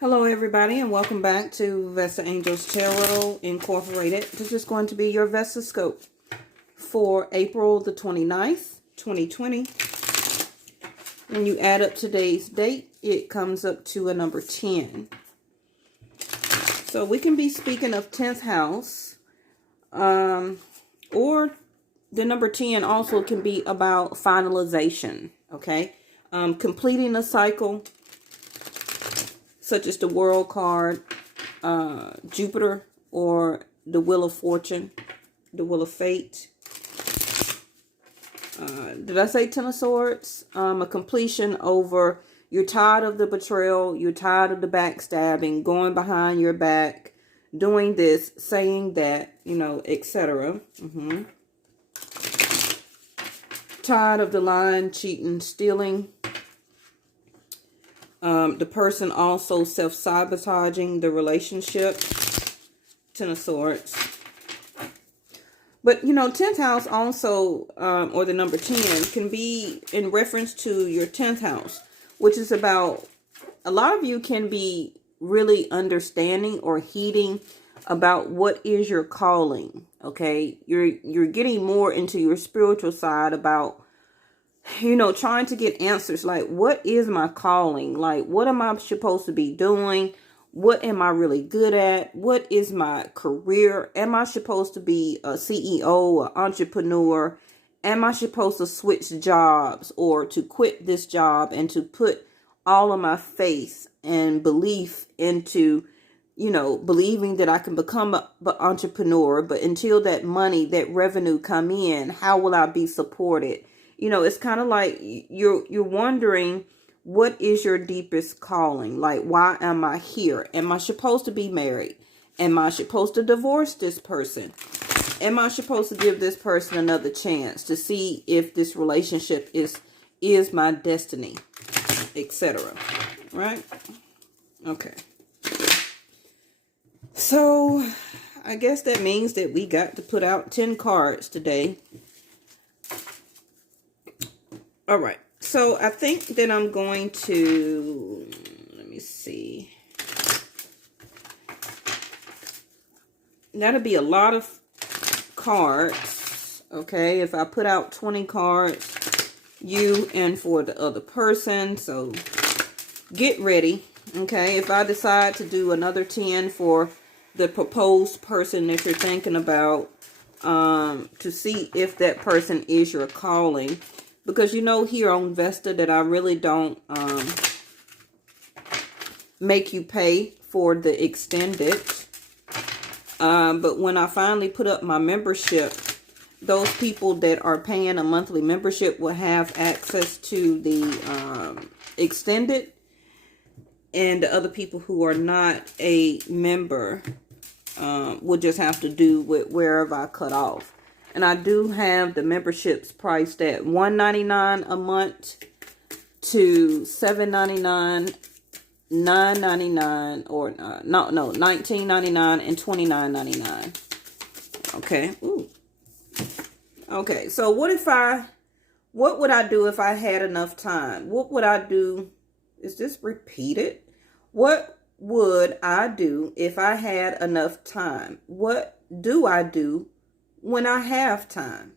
Hello everybody and welcome back to Vesta Angels Tarot Incorporated. This is going to be your Vesta scope for April the 29th, 2020. When you add up today's date, it comes up to a number 10. So we can be speaking of 10th house, or the number 10 also can be about finalization, okay? Completing a cycle, such as the World card, Jupiter, or the Wheel of Fortune, the Wheel of Fate. Did I say Ten of Swords? A completion over, you're tired of the betrayal, you're tired of the backstabbing, going behind your back, doing this, saying that, you know, etc. Tired of the lying, cheating, stealing. The person also self-sabotaging the relationship. Ten of Swords. But, you know, 10th house also, or the number 10, can be in reference to your 10th house, which is about, a lot of you can be really understanding or heeding about what is your calling, okay? You're getting more into your spiritual side about, you know, trying to get answers like, what is my calling? Like, what am I supposed to be doing? What am I really good at? What is my career? Am I supposed to be a CEO, an entrepreneur? Am I supposed to switch jobs or to quit this job and to put all of my faith and belief into, you know, believing that I can become an entrepreneur? But until that money, that revenue come in, how will I be supported? You know, it's kind of like you're wondering, what is your deepest calling? Like, why am I here? Am I supposed to be married? Am I supposed to divorce this person? Am I supposed to give this person another chance to see if this relationship is my destiny, etc. Right? Okay. So, I guess that means that we got to put out 10 cards today. All right. So I think that I'm going to, let me see. That'll be a lot of cards, okay? If I put out 20 cards, you and for the other person. So get ready, okay? If I decide to do another 10 for the proposed person that you're thinking about, to see if that person is your calling. Because you know here on Vesta that I really don't make you pay for the extended. But when I finally put up my membership, those people that are paying a monthly membership will have access to the extended. And the other people who are not a member will just have to do with wherever I cut off. And I do have the memberships priced at $1.99 a month to $7.99, $9.99, or $19.99 and $29.99. Okay. Ooh. Okay. So what would I do if I had enough time? What would I do? Is this repeated? What would I do if I had enough time? What do I do when I have time?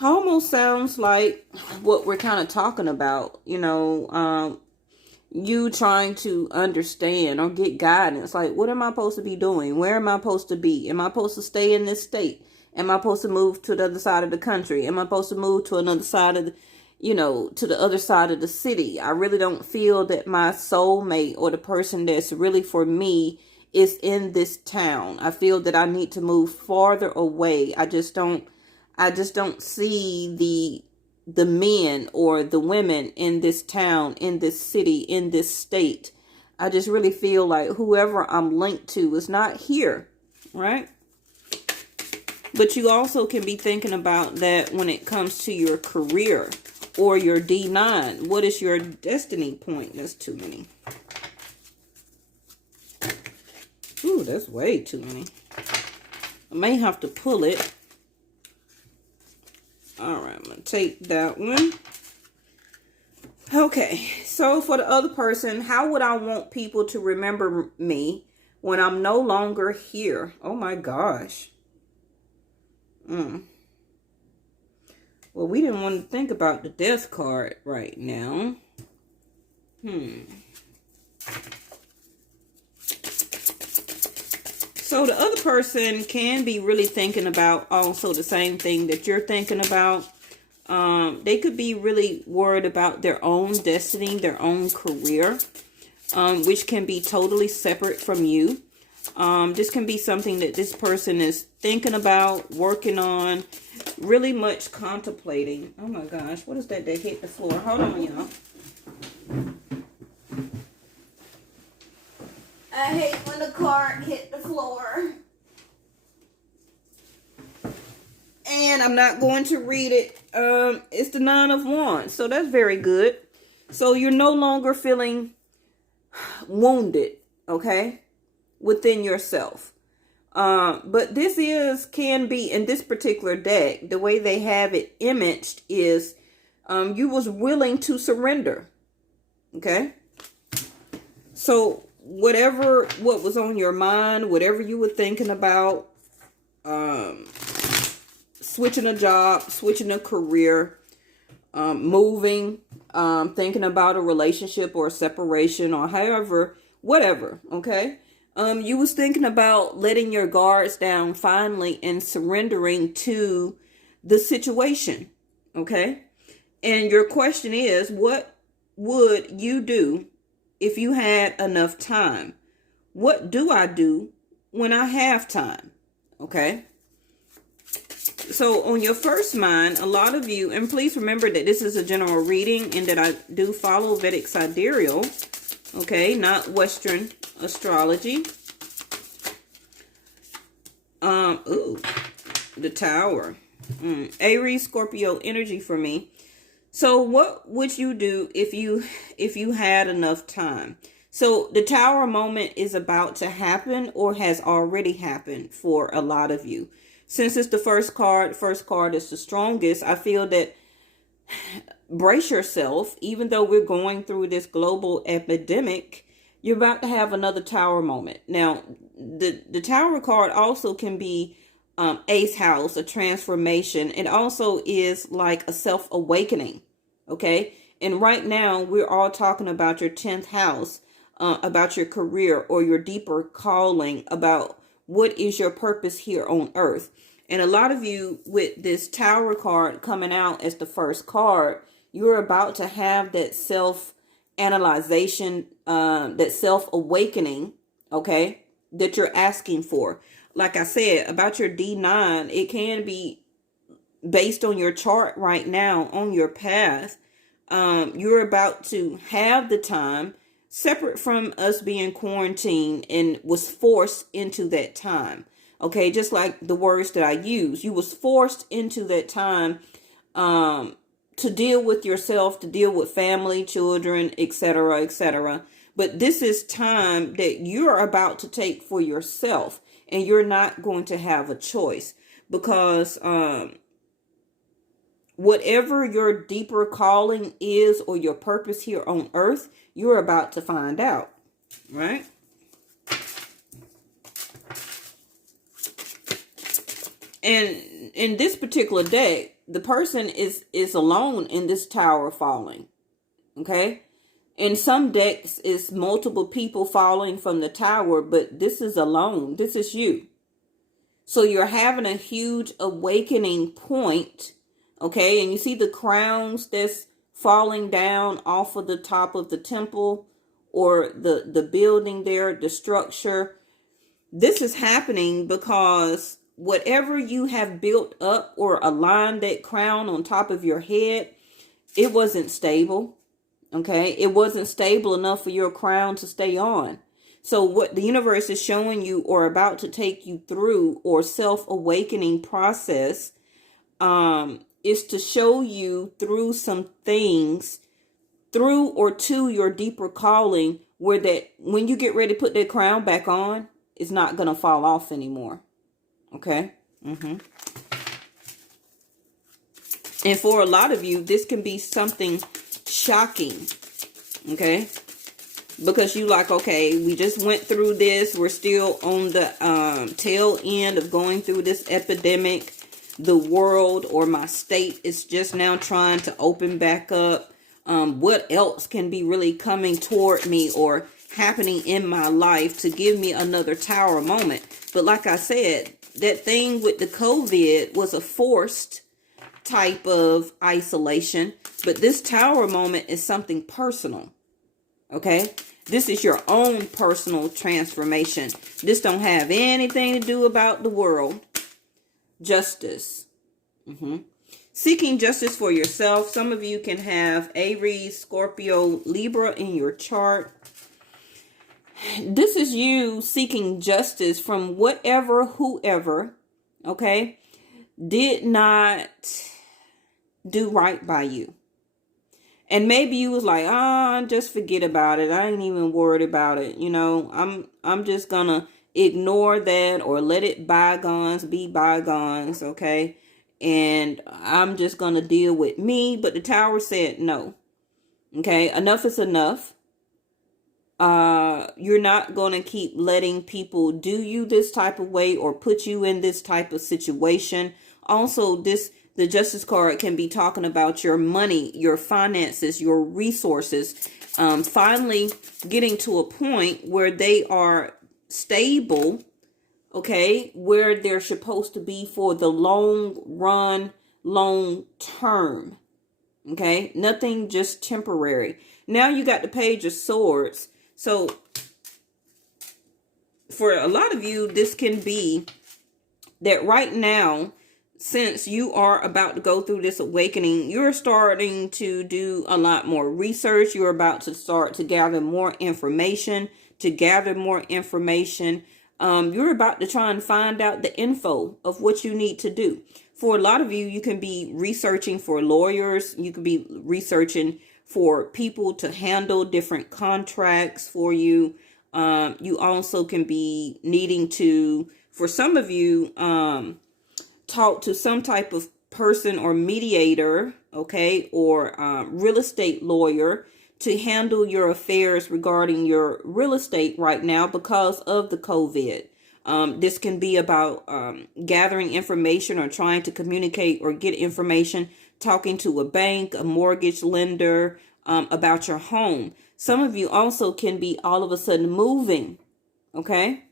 Almost sounds like what we're kind of talking about, you know, you trying to understand or get guidance. Like, what am I supposed to be doing? Where am I supposed to be? Am I supposed to stay in this state? Am I supposed to move to the other side of the country? Am I supposed to move to another side of the, you know, to the other side of the city? I really don't feel that my soulmate or the person that's really for me is in this town. I feel that I need to move farther away. I just don't see the men or the women in this town, in this city, in this state. I just really feel like whoever I'm linked to is not here, right? But you also can be thinking about that when it comes to your career or your D9. What is your destiny point? That's too many. Ooh, that's way too many. I may have to pull it. All right, I'm going to take that one. Okay, so for the other person, how would I want people to remember me when I'm no longer here? Oh my gosh. Well, we didn't want to think about the death card right now. So the other person can be really thinking about also the same thing that you're thinking about. They could be really worried about their own destiny, their own career, which can be totally separate from you. This can be something that this person is thinking about, working on, really much contemplating. Oh my gosh, what is that? They hit the floor. Hold on, y'all. I hate when the card hit the floor. And I'm not going to read it. It's the Nine of Wands. So that's very good. So you're no longer feeling wounded, okay, within yourself. But this can be, in this particular deck, the way they have it imaged is you was willing to surrender, okay? So what was on your mind, whatever you were thinking about, switching a job, switching a career, moving, thinking about a relationship or a separation or however, whatever, okay? You was thinking about letting your guards down finally and surrendering to the situation, okay? And your question is, what would you do if you had enough time? What do I do when I have time? Okay? So on your first mind, a lot of you, and please remember that this is a general reading and that I do follow Vedic sidereal, okay, not Western astrology. The Tower. Aries, Scorpio energy for me. So what would you do if you had enough time? So the Tower moment is about to happen or has already happened for a lot of you. Since it's the first card is the strongest, I feel that brace yourself. Even though we're going through this global epidemic, you're about to have another Tower moment. Now, the Tower card also can be Ace House, a transformation. It also is like a self-awakening, okay? And right now, we're all talking about your 10th house, about your career or your deeper calling, about what is your purpose here on earth. And a lot of you, with this Tower card coming out as the first card, you're about to have that self-analyzation, that self-awakening, okay, that you're asking for. Like I said, about your D9, it can be based on your chart right now, on your path. You're about to have the time, separate from us being quarantined and was forced into that time. Okay, just like the words that I use, you was forced into that time to deal with yourself, to deal with family, children, etc., etc. But this is time that you're about to take for yourself, and you're not going to have a choice, because whatever your deeper calling is or your purpose here on earth, you're about to find out, right? And in this particular deck, the person is alone in this Tower falling, okay? In some decks, it's multiple people falling from the Tower, but this is alone. This is you. So you're having a huge awakening point, okay? And you see the crowns that's falling down off of the top of the temple or the building there, the structure. This is happening because whatever you have built up or aligned that crown on top of your head, it wasn't stable, okay? It wasn't stable enough for your crown to stay on. So what the universe is showing you or about to take you through or self-awakening process is to show you through some things, through or to your deeper calling, where that when you get ready to put that crown back on, it's not going to fall off anymore. Okay? And for a lot of you, this can be something shocking. Okay. Because you like, okay, we just went through this. We're still on the tail end of going through this epidemic. The world or my state is just now trying to open back up. What else can be really coming toward me or happening in my life to give me another tower moment? But like I said, that thing with the COVID was a forced type of isolation. But this tower moment is something personal. Okay, this is your own personal transformation. This don't have anything to do about the world. Justice. Seeking justice for yourself. Some of you can have Aries, Scorpio, Libra in your chart. This is you seeking justice from whoever, okay, did not do right by you. And maybe you was like, just forget about it. I ain't even worried about it. You know, I'm just gonna ignore that or let it bygones be bygones, okay? And I'm just gonna deal with me. But the tower said no. Okay, enough is enough. You're not gonna keep letting people do you this type of way or put you in this type of situation. Also, the Justice card can be talking about your money, your finances, your resources, finally getting to a point where they are stable, okay, where they're supposed to be for the long run, long term, okay, nothing just temporary. Now you got the Page of Swords. So for a lot of you, this can be that right now, since you are about to go through this awakening, you're starting to do a lot more research. You're about to start to gather more information, You're about to try and find out the info of what you need to do. For a lot of you, you can be researching for lawyers. You could be researching for people to handle different contracts for you. You also can be needing to, for some of you, talk to some type of person or mediator, okay, or real estate lawyer to handle your affairs regarding your real estate right now because of the COVID. This can be about gathering information or trying to communicate or get information, talking to a bank, a mortgage lender about your home. Some of you also can be all of a sudden moving, okay?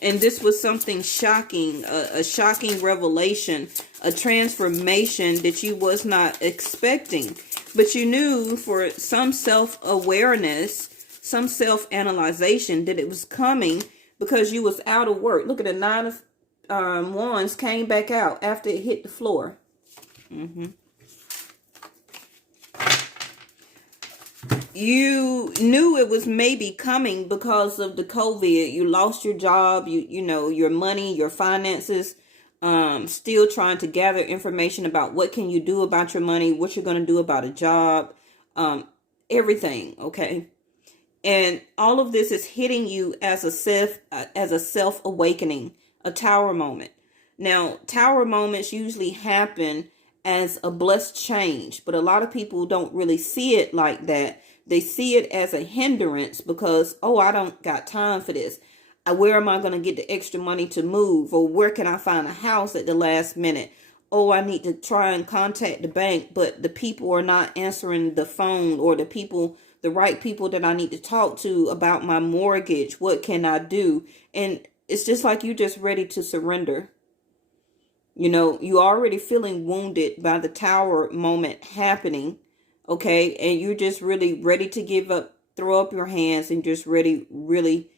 And this was something shocking, a shocking revelation, a transformation that you was not expecting. But you knew for some self-awareness, some self-analyzation that it was coming because you was out of work. Look at the Nine of Wands came back out after it hit the floor. You knew it was maybe coming because of the COVID. You lost your job, you know, your money, your finances, still trying to gather information about what can you do about your money, what you're going to do about a job, everything, okay? And all of this is hitting you as a self awakening, a tower moment. Now, tower moments usually happen as a blessed change, but a lot of people don't really see it like that. They see it as a hindrance because, oh, I don't got time for this. Where am I going to get the extra money to move? Or where can I find a house at the last minute? Oh, I need to try and contact the bank, but the people are not answering the phone, or the right people that I need to talk to about my mortgage. What can I do? And it's just like you just ready to surrender. You know, you already feeling wounded by the tower moment happening. Okay, and you're just really ready to give up, throw up your hands, and just really ready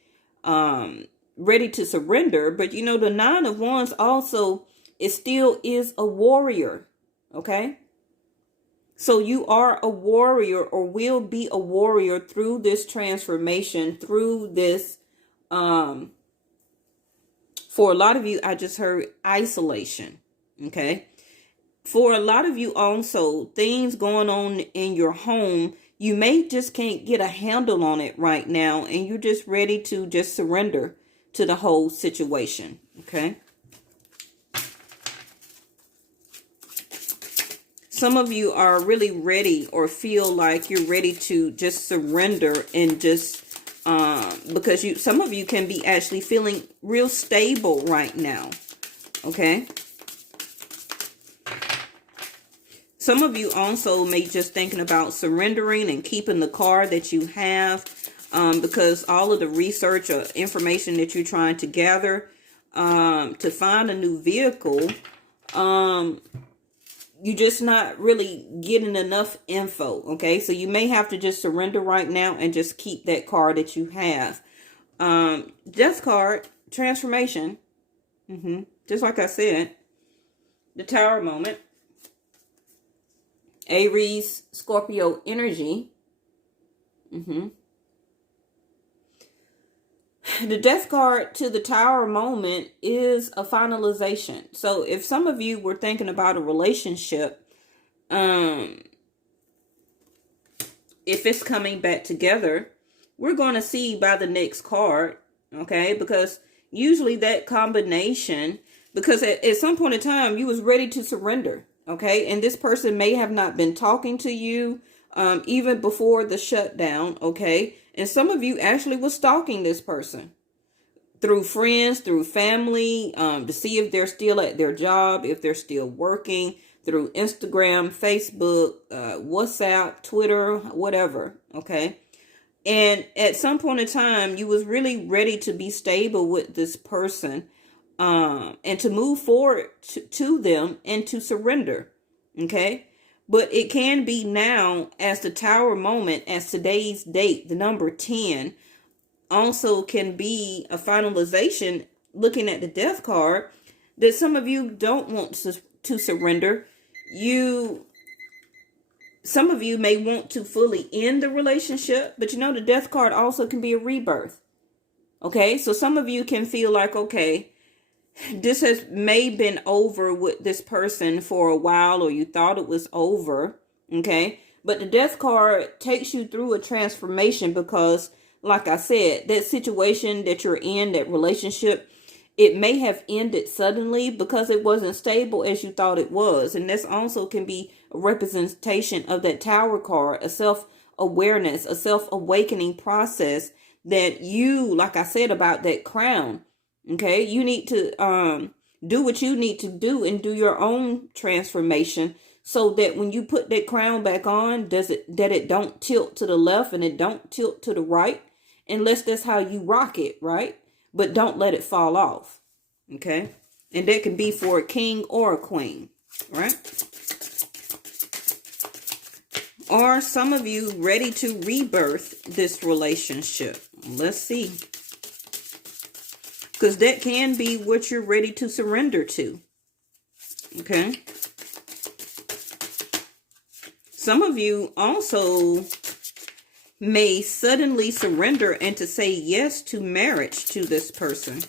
to surrender. But you know, the Nine of Wands also, it still is a warrior. Okay, so you are a warrior, or will be a warrior through this transformation, through this for a lot of you, I just heard isolation. Okay. For a lot of you also, things going on in your home, you may just can't get a handle on it right now, and you're just ready to just surrender to the whole situation, okay? some of you are really ready or feel like you're ready to just surrender and just because some of you can be actually feeling real stable right now. Okay. Some of you also may just thinking about surrendering and keeping the car that you have because all of the research or information that you're trying to gather to find a new vehicle, you're just not really getting enough info. Okay, so you may have to just surrender right now and just keep that car that you have. Death card, transformation. Just like I said, the Tower moment. Aries, Scorpio energy. The Death card to the Tower moment is a finalization. So if some of you were thinking about a relationship, if it's coming back together, we're going to see by the next card. Okay, because usually that combination, because at some point in time you was ready to surrender. Okay, and this person may have not been talking to you even before the shutdown. Okay, and some of you actually was stalking this person through friends, through family, to see if they're still at their job, if they're still working, through Instagram, Facebook, WhatsApp, Twitter, whatever. Okay, and at some point in time you was really ready to be stable with this person. And to move forward to them and to surrender. Okay. But it can be now as the Tower moment, as today's date, the number 10 also can be a finalization, looking at the Death card, that some of you don't want to surrender. Some of you may want to fully end the relationship, but the Death card also can be a rebirth. Okay. So some of you can feel like, okay, this has may been over with this person for a while, or you thought it was over. Okay. But the Death card takes you through a transformation because, like I said, that situation that you're in, that relationship, it may have ended suddenly because it wasn't stable as you thought it was. And this also can be a representation of that Tower card, a self-awareness, a self-awakening process that you, like I said about that crown. Okay, you need to do what you need to do and do your own transformation so that when you put that crown back on, that it don't tilt to the left and it don't tilt to the right, unless that's how you rock it, right? But don't let it fall off. Okay, and that can be for a king or a queen, right? Or some of you ready to rebirth this relationship. Let's see. Because that can be what you're ready to surrender to. Okay. Some of you also may suddenly surrender and to say yes to marriage to this person.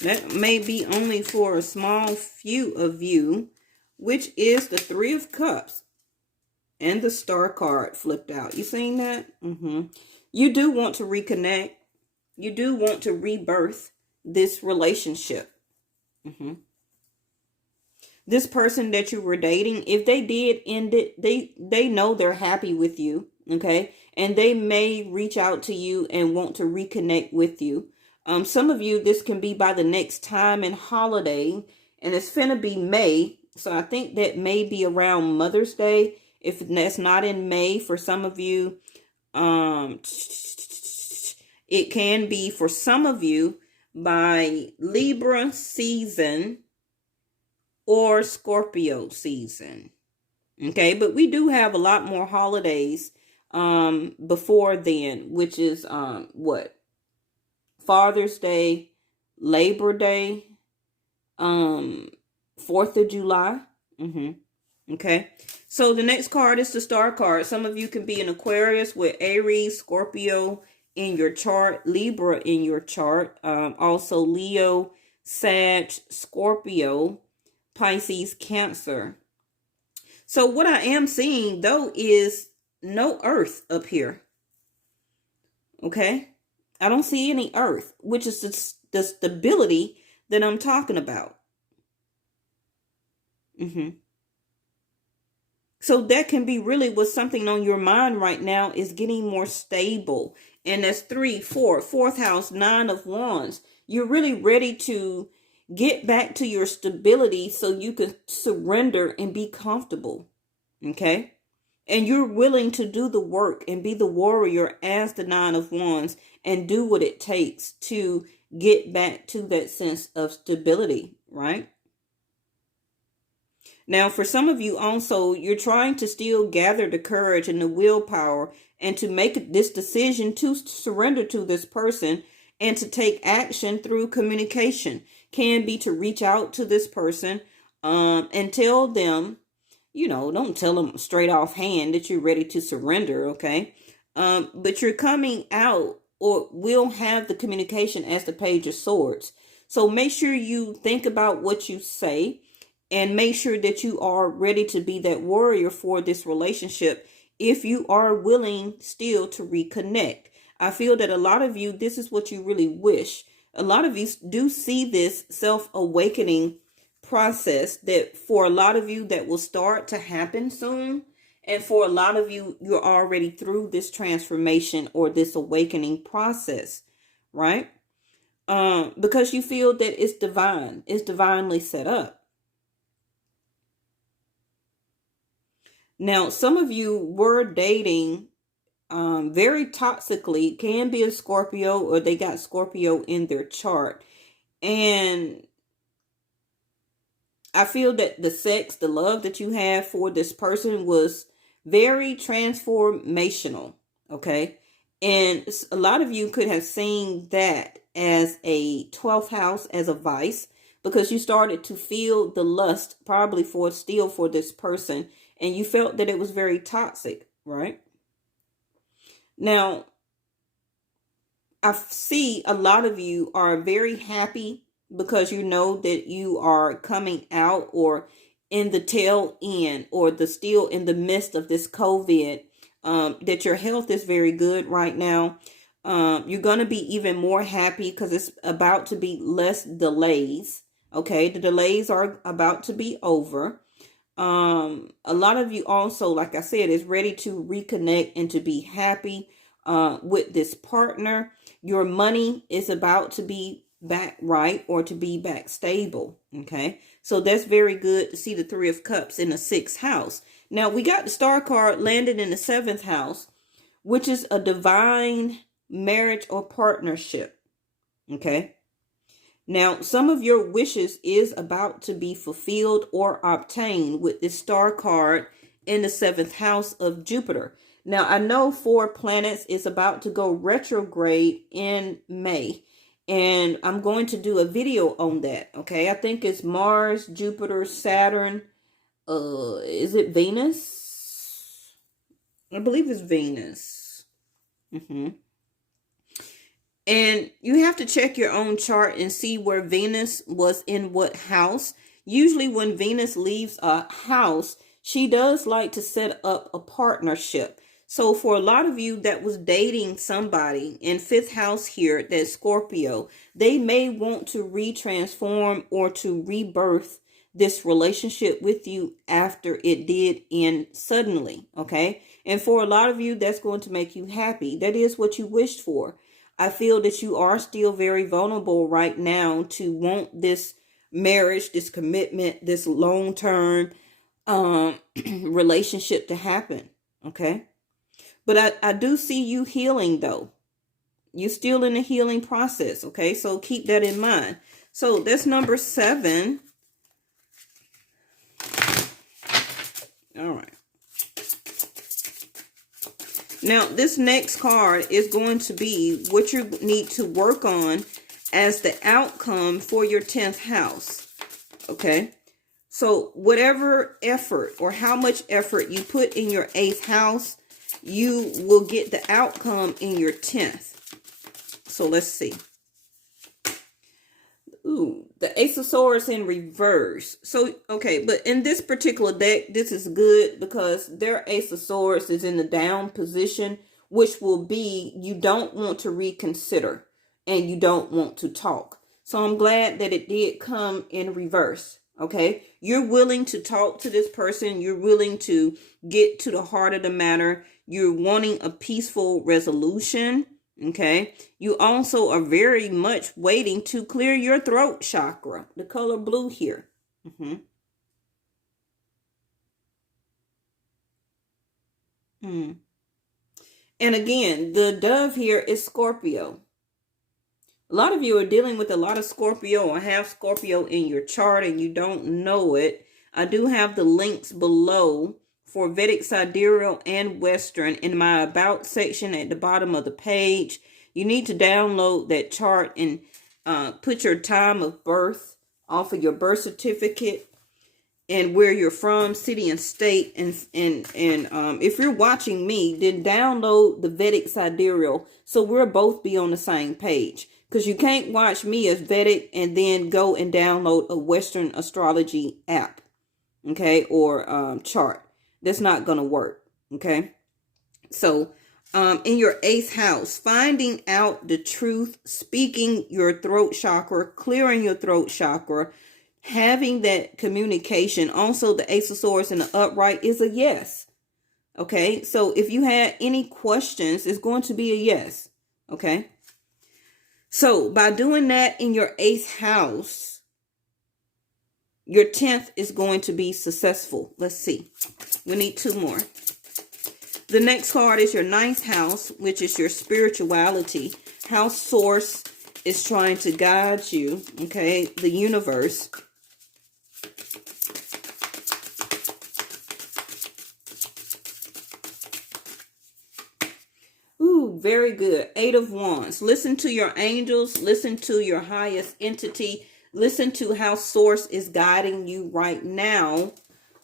That may be only for a small few of you, which is the Three of Cups and the Star card flipped out. You seen that? You do want to reconnect. You do want to rebirth this relationship. This person that you were dating, if they did end it, they know they're happy with you. Okay. And they may reach out to you and want to reconnect with you. Some of you, this can be by the next time and holiday, and it's finna be May. So I think that may be around Mother's Day. If that's not in May for some of you, it can be for some of you by Libra season or Scorpio season. Okay, but we do have a lot more holidays before then, which is what? Father's Day, Labor Day, 4th of July. Okay, so the next card is the Star card. Some of you can be an Aquarius with Aries, Scorpio in your chart, Libra in your chart, also Leo, Sag, Scorpio, Pisces, Cancer. So what I am seeing though is no earth up here. Okay, I don't see any earth, which is the stability that I'm talking about. So that can be really what's something on your mind right now is getting more stable. And that's 3, 4, fourth house, 9 of wands. You're really ready to get back to your stability so you can surrender and be comfortable. Okay? And you're willing to do the work and be the warrior as the 9 of wands and do what it takes to get back to that sense of stability, right? Now, for some of you also, you're trying to still gather the courage and the willpower and to make this decision to surrender to this person and to take action through communication. Can be to reach out to this person and tell them, don't tell them straight off hand that you're ready to surrender, okay? But you're coming out or will have the communication as the Page of Swords. So make sure you think about what you say and make sure that you are ready to be that warrior for this relationship if you are willing still to reconnect. I feel that a lot of you, this is what you really wish. A lot of you do see this self-awakening process that for a lot of you that will start to happen soon. And for a lot of you, you're already through this transformation or this awakening process, right? Because you feel that it's divine. It's divinely set up. Now, some of you were dating very toxically, can be a Scorpio or they got Scorpio in their chart. And I feel that the sex, the love that you have for this person was very transformational, okay? And a lot of you could have seen that as a 12th house, as a vice, because you started to feel the lust probably for this person. And you felt that it was very toxic, right? Now, I see a lot of you are very happy because you know that you are coming out or in the tail end or still in the midst of this COVID, that your health is very good right now. You're going to be even more happy because it's about to be less delays. Okay, the delays are about to be over. A lot of you also, like I said, is ready to reconnect and to be happy with this partner. Your money is about to be back right or to be back stable. Okay, so that's very good to see the 3 of Cups in the 6th house. Now we got the Star card landed in the 7th house, which is a divine marriage or partnership. Okay. Now, some of your wishes is about to be fulfilled or obtained with this Star card in the 7th house of Jupiter. Now, I know 4 planets is about to go retrograde in May, and I'm going to do a video on that, okay? I think it's Mars, Jupiter, Saturn. Is it Venus? I believe it's Venus. And you have to check your own chart and see where Venus was in what house. Usually when Venus leaves a house, she does like to set up a partnership. So for a lot of you that was dating somebody in 5th house here, that's Scorpio, they may want to retransform or to rebirth this relationship with you after it did end suddenly, okay? And for a lot of you, that's going to make you happy. That is what you wished for. I feel that you are still very vulnerable right now to want this marriage, this commitment, this long-term relationship to happen, okay? But I do see you healing, though. You're still in the healing process, okay? So keep that in mind. So that's number 7. All right. Now, this next card is going to be what you need to work on as the outcome for your 10th house, okay? So whatever effort or how much effort you put in your 8th house, you will get the outcome in your 10th. So let's see. Ooh, the Ace of Swords in reverse. So, okay, but in this particular deck, this is good because their Ace of Swords is in the down position, which will be you don't want to reconsider and you don't want to talk. So I'm glad that it did come in reverse. Okay, you're willing to talk to this person. You're willing to get to the heart of the matter. You're wanting a peaceful resolution. Okay, you also are very much waiting to clear your throat chakra, the color blue here. Mm-hmm. Mm. And again, the dove here is Scorpio. A lot of you are dealing with a lot of Scorpio or have Scorpio in your chart and you don't know it. I do have the links below for Vedic Sidereal and Western in my About section at the bottom of the page. You need to download that chart and put your time of birth off of your birth certificate and where you're from, city and state, and if you're watching me, then download the Vedic Sidereal so we'll both be on the same page. Because you can't watch me as Vedic and then go and download a Western astrology app, okay, or chart. That's not gonna work, okay? So, in your 8th house, finding out the truth, speaking your throat chakra, clearing your throat chakra, having that communication. Also, the Ace of Swords in the upright is a yes. Okay, so if you had any questions, it's going to be a yes. Okay, so by doing that in your 8th house, your 10th is going to be successful. Let's see. We need 2 more. The next card is your 9th house, which is your spirituality. How Source is trying to guide you. Okay, the universe. Ooh, very good. 8 of Wands. Listen to your angels. Listen to your highest entity. Listen to how Source is guiding you right now,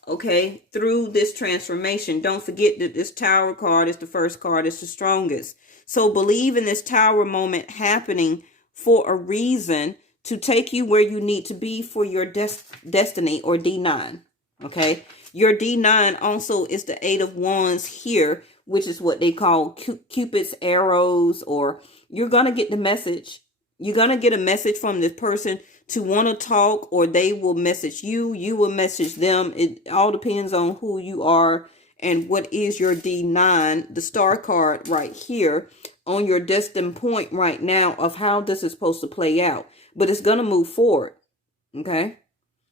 okay, through this transformation. Don't forget that this Tower card is the first card. It's the strongest. So believe in this Tower moment happening for a reason to take you where you need to be for your destiny, or D9, okay? Your D9 also is the 8 of Wands here, which is what they call Cupid's arrows, or you're going to get the message. You're going to get a message from this person to want to talk, or they will message you. You will message them. It all depends on who you are and what is your D9, the star card right here on your destined point right now of how this is supposed to play out. But it's going to move forward. Okay.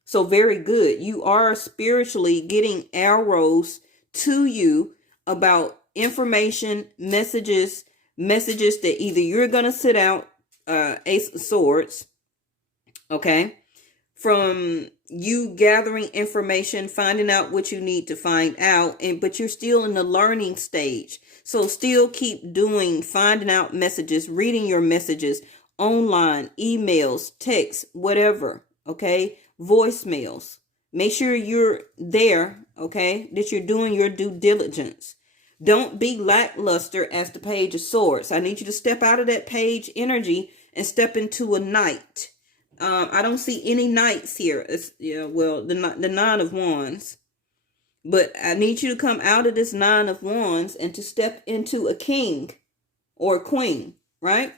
So very good. You are spiritually getting arrows to you about information, messages that either you're going to sit out, Ace of Swords, okay, from you gathering information, finding out what you need to find out, but you're still in the learning stage. So still keep doing, finding out messages, reading your messages online, emails, texts, whatever, okay, voicemails. Make sure you're there, okay, that you're doing your due diligence. Don't be lackluster as the Page of Swords. I need you to step out of that page energy and step into a knight. I don't see any knights here. It's, yeah, well, the 9 of Wands. But I need you to come out of this 9 of Wands and to step into a king or a queen, right?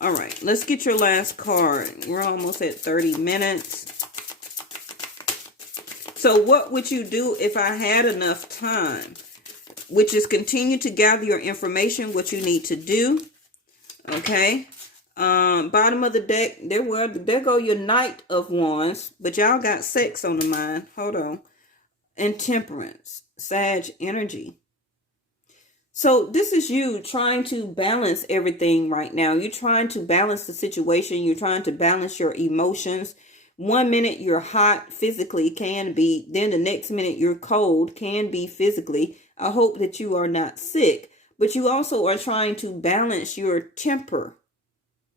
All right, let's get your last card. We're almost at 30 minutes. So what would you do if I had enough time? Which is continue to gather your information, what you need to do. Okay. Bottom of the deck, there go your Knight of Wands, but y'all got sex on the mind. Hold on. And Temperance, Sag energy. So this is you trying to balance everything right now. You're trying to balance the situation. You're trying to balance your emotions. 1 minute you're hot physically, can be. Then the next minute you're cold, can be physically. I hope that you are not sick. But you also are trying to balance your temper.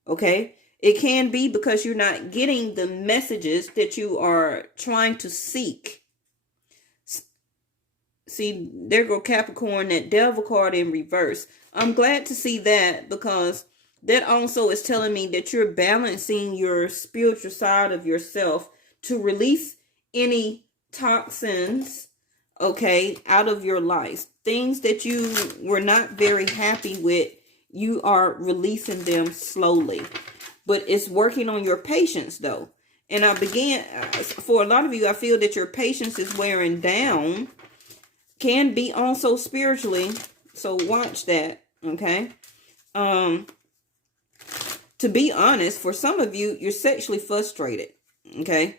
Okay? It can be because you're not getting the messages that you are trying to seek. See, there go Capricorn, that Devil card in reverse. I'm glad to see that, because that also is telling me that you're balancing your spiritual side of yourself to release any toxins, okay, out of your life. Things that you were not very happy with, you are releasing them slowly. But it's working on your patience, though. And for a lot of you, I feel that your patience is wearing down. Can be also spiritually. So watch that. Okay. To be honest, for some of you, you're sexually frustrated. Okay.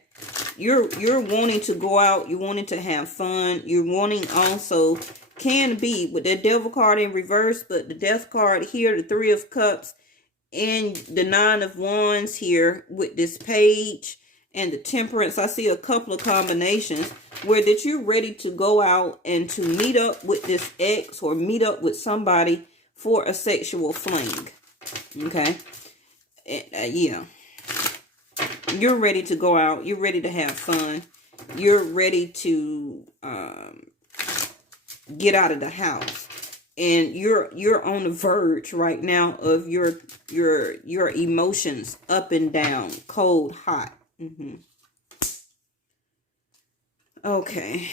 You're wanting to go out. You're wanting to have fun. You're wanting also, can be with the devil card in reverse, but the death card here, the 3 of cups, and the 9 of wands here with this page and the temperance. I see a couple of combinations where that you're ready to go out and to meet up with this ex or meet up with somebody for a sexual fling. Okay. Yeah. You're ready to go out. You're ready to have fun. You're ready to get out of the house. And you're on the verge right now of your emotions up and down, cold, hot. Okay.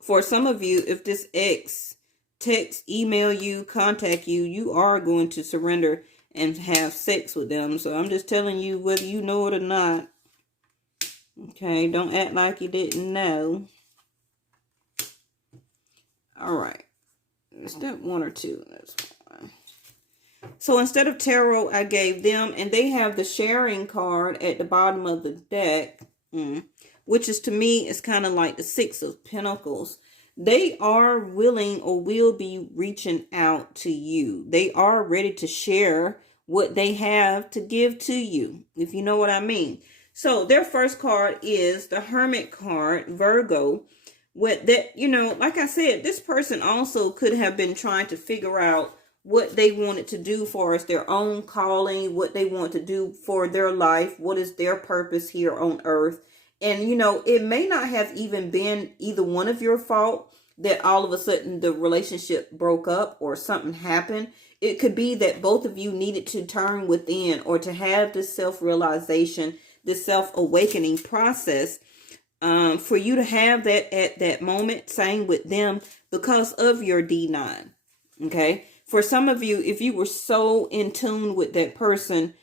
For some of you, if this ex text, email you, contact you, you are going to surrender and have sex with them. So I'm just telling you whether you know it or not. Okay, don't act like you didn't know. All right. Step 1 or 2. That's fine. So instead of tarot, I gave them, and they have the sharing card at the bottom of the deck, which is, to me, is kind of like the 6 of Pentacles. They are willing or will be reaching out to you. They are ready to share what they have to give to you, if you know what I mean. So their first card is the Hermit card, Virgo. With that, you know, like I said, this person also could have been trying to figure out what they wanted to do for us, their own calling, what they want to do for their life, what is their purpose here on earth. And, you know, it may not have even been either one of your fault that all of a sudden the relationship broke up or something happened. It could be that both of you needed to turn within or to have this self-realization, this self-awakening process. For you to have that at that moment, same with them, because of your D9. Okay. For some of you, if you were so in tune with that person,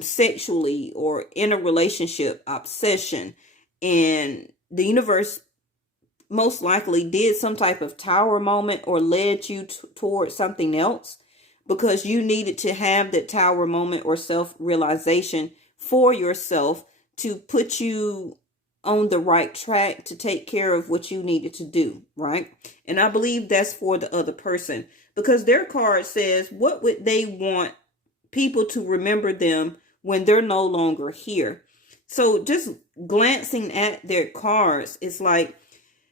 sexually or in a relationship, obsession, and the universe most likely did some type of tower moment or led you towards something else because you needed to have that tower moment or self-realization for yourself to put you on the right track to take care of what you needed to do, right? And I believe that's for the other person because their card says, what would they want people to remember them when they're no longer here? So just glancing at their cards, it's like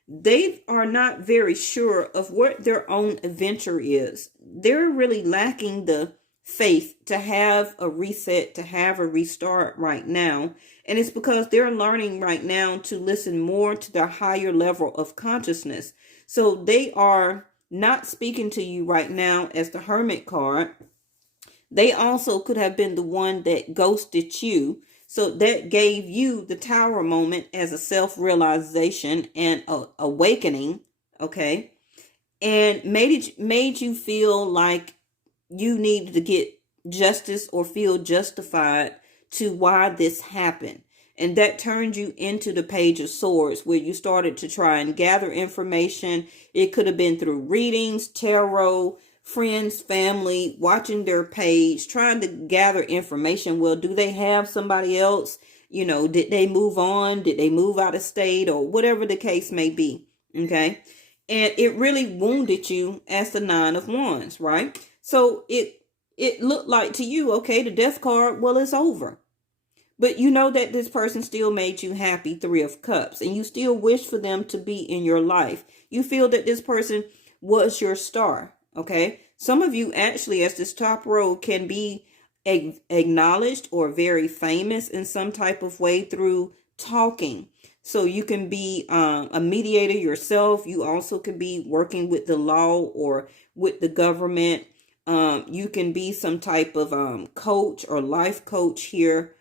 they are not very sure of what their own adventure is. They're really lacking the faith to have a reset, to have a restart right now. And it's because they're learning right now to listen more to their higher level of consciousness. So they are not speaking to you right now as the Hermit card. They also could have been the one that ghosted you. So that gave you the tower moment as a self-realization and awakening. Okay. And made you feel like you needed to get justice or feel justified to why this happened. And that turned you into the Page of Swords, where you started to try and gather information. It could have been through readings, tarot, friends, family, watching their page, trying to gather information. Well, do they have somebody else? You know, did they move on? Did they move out of state or whatever the case may be? Okay. And it really wounded you as the 9 of Wands, right? So it looked like to you, okay, the Death card, well, it's over. But you know that this person still made you happy, 3 of Cups, and you still wish for them to be in your life. You feel that this person was your star, okay? Some of you actually, as this top row, can be acknowledged or very famous in some type of way through talking. So you can be a mediator yourself. You also can be working with the law or with the government. You can be some type of coach or life coach here.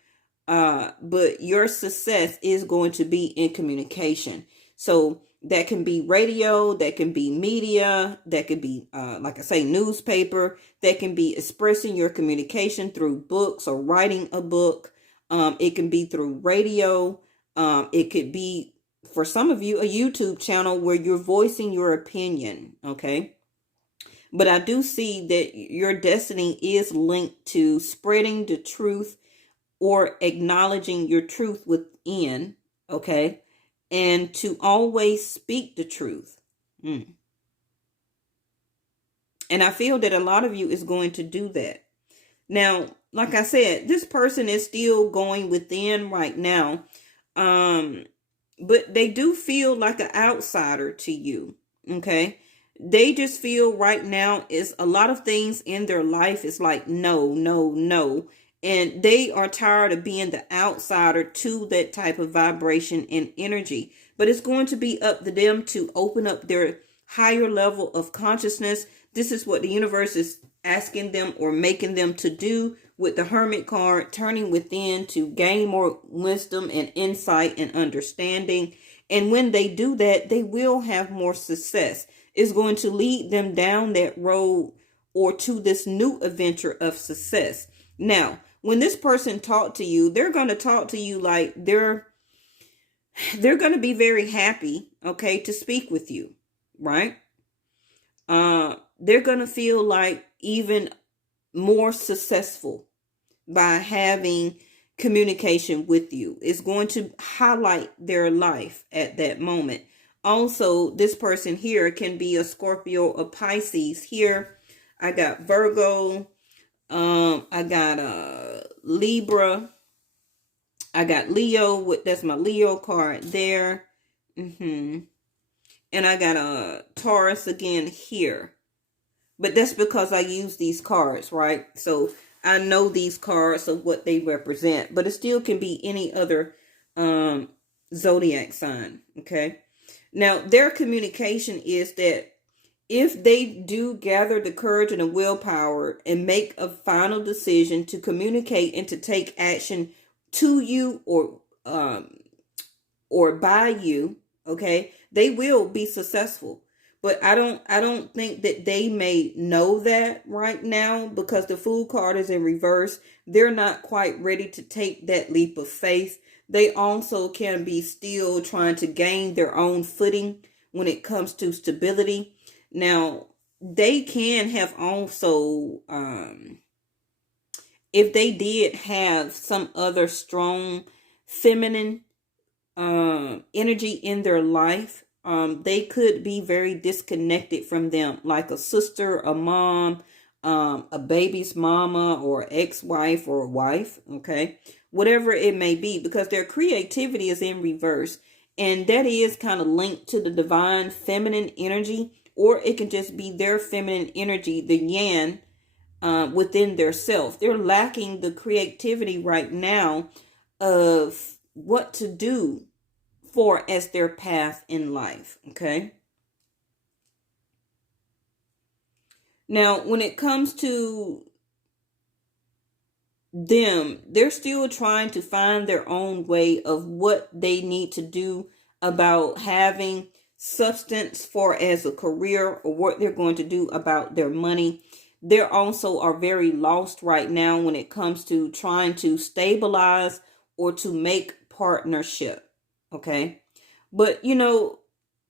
But your success is going to be in communication. So That can be radio, that can be media, that could be, like I say, newspaper, that can be expressing your communication through books or writing a book. It can be through radio. It could be, for some of you, a YouTube channel where you're voicing your opinion, okay? But I do see that your destiny is linked to spreading the truth or acknowledging your truth within, okay? And to always speak the truth. And I feel that a lot of you is going to do that. Now, like I said, this person is still going within right now. But they do feel like an outsider to you. Okay. They just feel right now is a lot of things in their life is like, no, no, no. And they are tired of being the outsider to that type of vibration and energy. But it's going to be up to them to open up their higher level of consciousness. This is what the universe is asking them or making them to do with the Hermit card, turning within to gain more wisdom and insight and understanding. And when they do that, they will have more success. It's going to lead them down that road or to this new adventure of success. Now, when this person talk to you, they're going to talk to you like they're going to be very happy, okay, to speak with you, right? They're going to feel like even more successful by having communication with you. It's going to highlight their life at that moment. Also, this person here can be a Scorpio or Pisces. Here, I got Virgo. I got Libra. I got Leo. That's my Leo card there. And I got a Taurus again here. But that's because I use these cards, right? So I know these cards of what they represent. But it still can be any other zodiac sign, okay? Now, their communication is that if they do gather the courage and the willpower and make a final decision to communicate and to take action to you or by you, okay, they will be successful. But I don't think that they may know that right now because the Fool card is in reverse. They're not quite ready to take that leap of faith. They also can be still trying to gain their own footing when it comes to stability. Now, they can have also, if they did have some other strong feminine energy in their life, they could be very disconnected from them, like a sister, a mom, a baby's mama, or ex-wife or wife, okay? Whatever it may be, because their creativity is in reverse. And that is kind of linked to the divine feminine energy, or it can just be their feminine energy, the yang, within their self. They're lacking the creativity right now of what to do for as their path in life, okay? Now, when it comes to them, they're still trying to find their own way of what they need to do about having substance for as a career or what they're going to do about their money. They also are very lost right now when it comes to trying to stabilize or to make partnership. Okay. But, you know,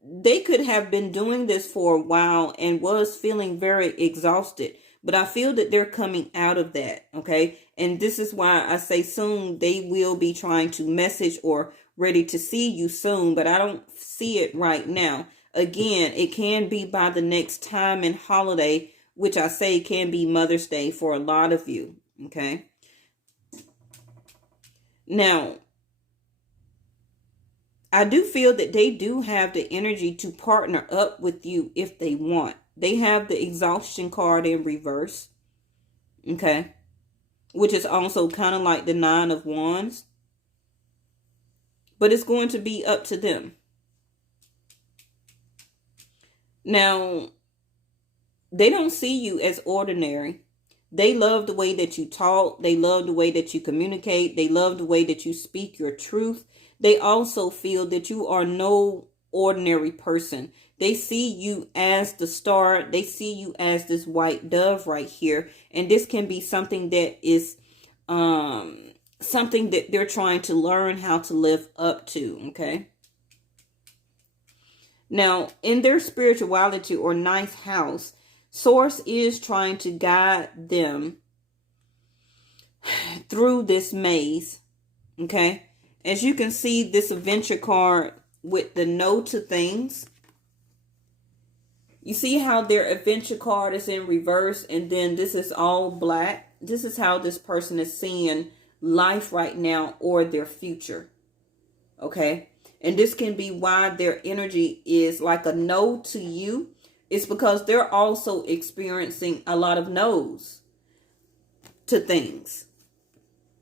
they could have been doing this for a while and was feeling very exhausted. But I feel that they're coming out of that. Okay. And this is why I say soon they will be trying to message or ready to see you soon. But I don't see it right now. Again, it can be by the next time and holiday, which I say can be Mother's Day for a lot of you. Okay. Now, I do feel that they do have the energy to partner up with you if they want. They have the exhaustion card in reverse. Okay. Which is also kind of like the Nine of Wands. But it's going to be up to them. Now, they don't see you as ordinary. They love the way that you talk. They love the way that you communicate. They love the way that you speak your truth. They also feel that you are no ordinary person. They see you as the star. They see you as this white dove right here. And this can be something that is something that they're trying to learn how to live up to. Okay. Now, in their spirituality or ninth house, Source is trying to guide them through this maze. Okay. As you can see, this adventure card with the no to things. You see how their adventure card is in reverse, and then this is all black. This is how this person is seeing life right now or their future. Okay. And this can be why their energy is like a no to you. It's because they're also experiencing a lot of no's to things.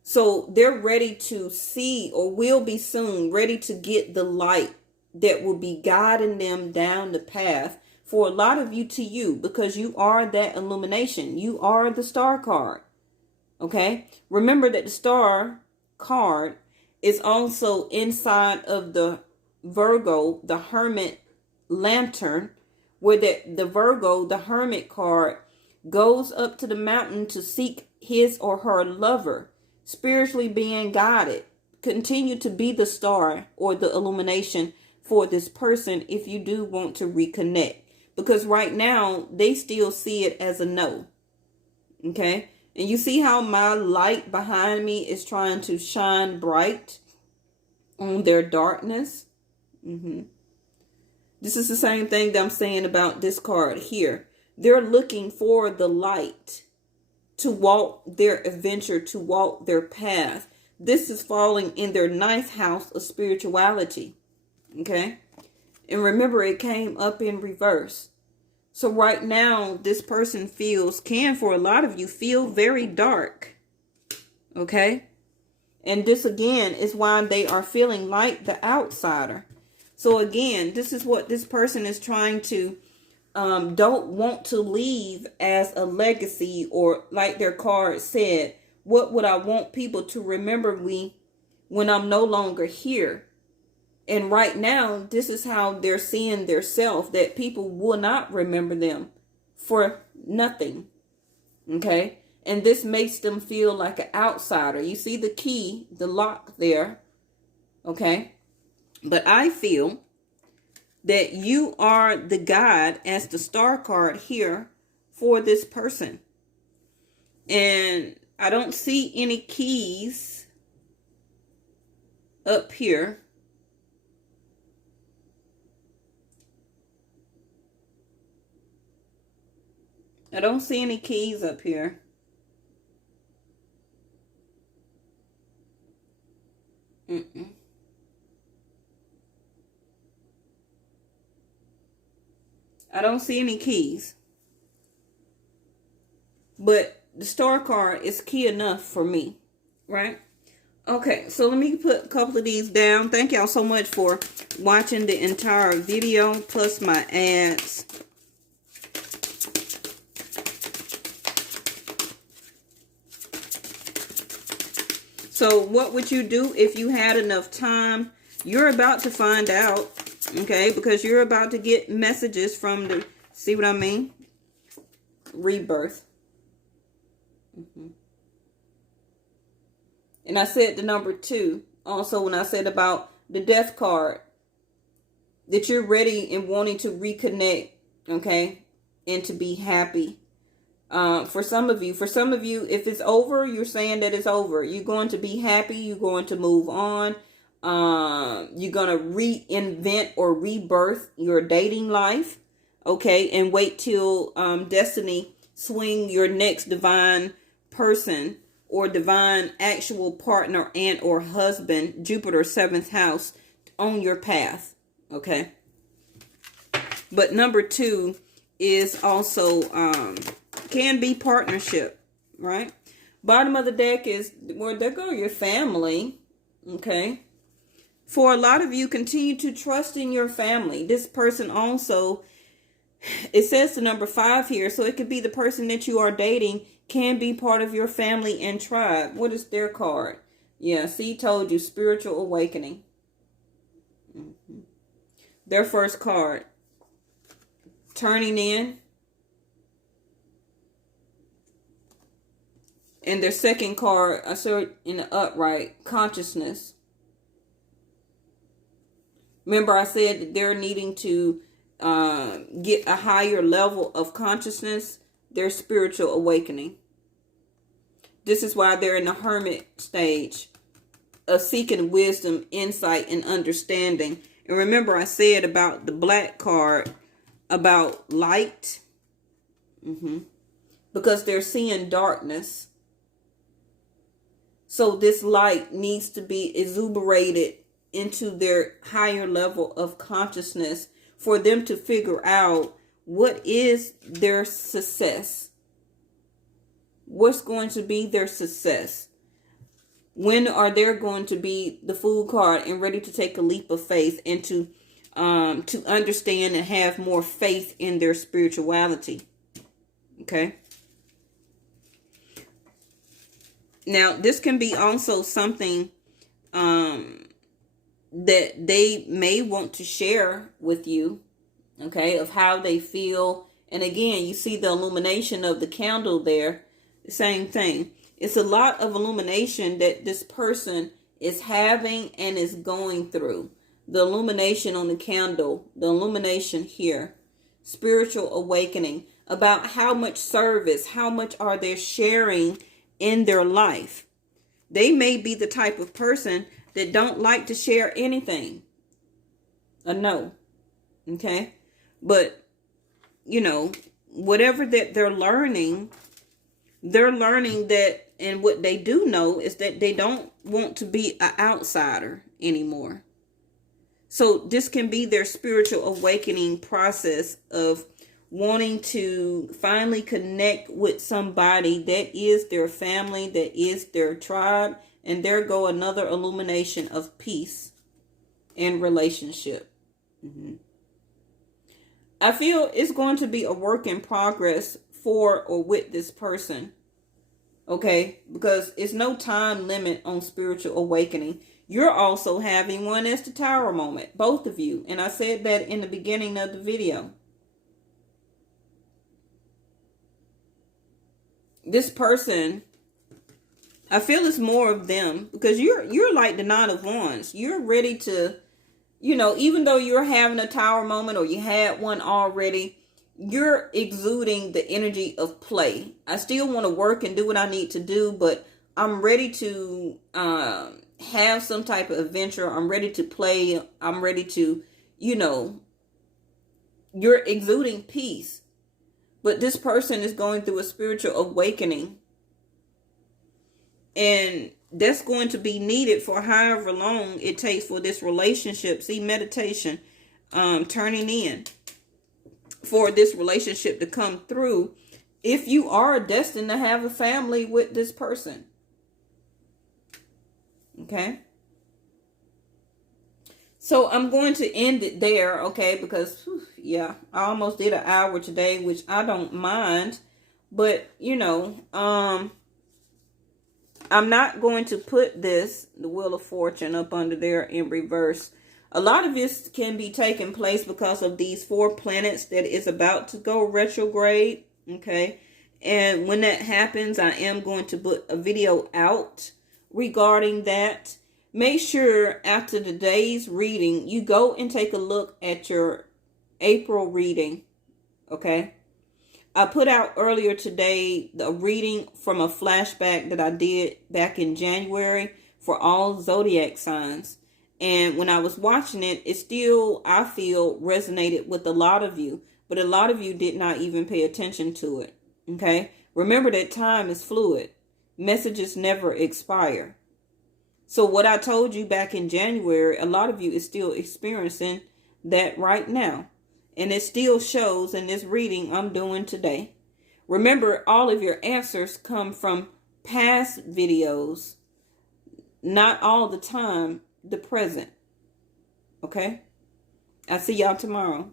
So they're ready to see, or will be soon ready to get the light that will be guiding them down the path for a lot of you to you, because you are that illumination. You are the star card. Okay. Remember that the star card is also inside of the Virgo, the Hermit lantern, where the Virgo, the Hermit card, goes up to the mountain to seek his or her lover, spiritually being guided. Continue to be the star or the illumination for this person if you do want to reconnect. Because right now, they still see it as a no. Okay? And you see how my light behind me is trying to shine bright on their darkness? This is the same thing that I'm saying about this card here. They're looking for the light to walk their adventure, to walk their path. This is falling in their ninth house of spirituality. Okay? And remember, it came up in reverse. So right now, this person can for a lot of you, feel very dark. Okay? And this again is why they are feeling like the outsider. So again, this is what this person is trying to, don't want to leave as a legacy, or like their card said, what would I want people to remember me when I'm no longer here? And right now, this is how they're seeing their self, that people will not remember them for nothing. Okay? And this makes them feel like an outsider. You see the key, the lock there. Okay? But I feel that you are the guide as the star card here for this person. And I don't see any keys up here. I don't see any keys up here. I don't see any keys. But the star card is key enough for me. Right? Okay, so let me put a couple of these down. Thank y'all so much for watching the entire video, plus my ads. So what would you do if you had enough time? You're about to find out, okay? Because you're about to get messages from the, see what I mean? Rebirth. And I said the number 2. Also, when I said about the death card, that you're ready and wanting to reconnect, okay? And to be happy. For some of you, if it's over, you're saying that it's over. You're going to be happy. You're going to move on. You're going to reinvent or rebirth your dating life. Okay. And wait till destiny swing your next divine person or divine actual partner and or husband, Jupiter 7th house, on your path. Okay. But number 2 is also can be partnership, right? Bottom of the deck is, well, there go your family. Okay. For a lot of you, continue to trust in your family. This person also, it says the number 5 here, so it could be the person that you are dating can be part of your family and tribe. What is their card? Yeah, see, told you, spiritual awakening. Their first card, turning in. And their second card, I saw it in the upright, consciousness. Remember, I said that they're needing to get a higher level of consciousness, their spiritual awakening. This is why they're in the hermit stage of seeking wisdom, insight, and understanding. And remember, I said about the black card, about light, because they're seeing darkness. So this light needs to be exuberated into their higher level of consciousness for them to figure out what is their success. What's going to be their success? When are they going to be the Fool card and ready to take a leap of faith and to understand and have more faith in their spirituality? Okay. Now, this can be also something that they may want to share with you, okay, of how they feel. And again, you see the illumination of the candle there, the same thing. It's a lot of illumination that this person is having and is going through. The illumination on the candle, the illumination here, spiritual awakening, about how much service, how much are they sharing in their life. They may be the type of person that don't like to share anything. No. Okay. But, you know, whatever that they're learning that, and what they do know is that they don't want to be an outsider anymore. So this can be their spiritual awakening process of wanting to finally connect with somebody that is their family, that is their tribe, and there go another illumination of peace and relationship. I feel it's going to be a work in progress for or with this person. Okay, because it's no time limit on spiritual awakening. You're also having one as the Tower moment, both of you. And I said that in the beginning of the video. This person, I feel it's more of them, because you're like the Nine of Wands. You're ready to, you know, even though you're having a Tower moment or you had one already, you're exuding the energy of play. I still want to work and do what I need to do, but I'm ready to have some type of adventure. I'm ready to play. I'm ready to, you know, you're exuding peace. But this person is going through a spiritual awakening. And that's going to be needed for however long it takes for this relationship. See, meditation, turning in, for this relationship to come through, if you are destined to have a family with this person. Okay. So I'm going to end it there, okay, because, yeah, I almost did an hour today, which I don't mind. But, you know, I'm not going to put this, the Wheel of Fortune, up under there in reverse. A lot of this can be taking place because of these 4 planets that is about to go retrograde, okay? And when that happens, I am going to put a video out regarding that. Make sure after today's reading, you go and take a look at your April reading, okay? I put out earlier today the reading from a flashback that I did back in January for all zodiac signs. And when I was watching it, it still, I feel, resonated with a lot of you. But a lot of you did not even pay attention to it, okay? Remember that time is fluid. Messages never expire. So what I told you back in January, a lot of you is still experiencing that right now. And it still shows in this reading I'm doing today. Remember, all of your answers come from past videos, not all the time the present. Okay? I'll see y'all tomorrow.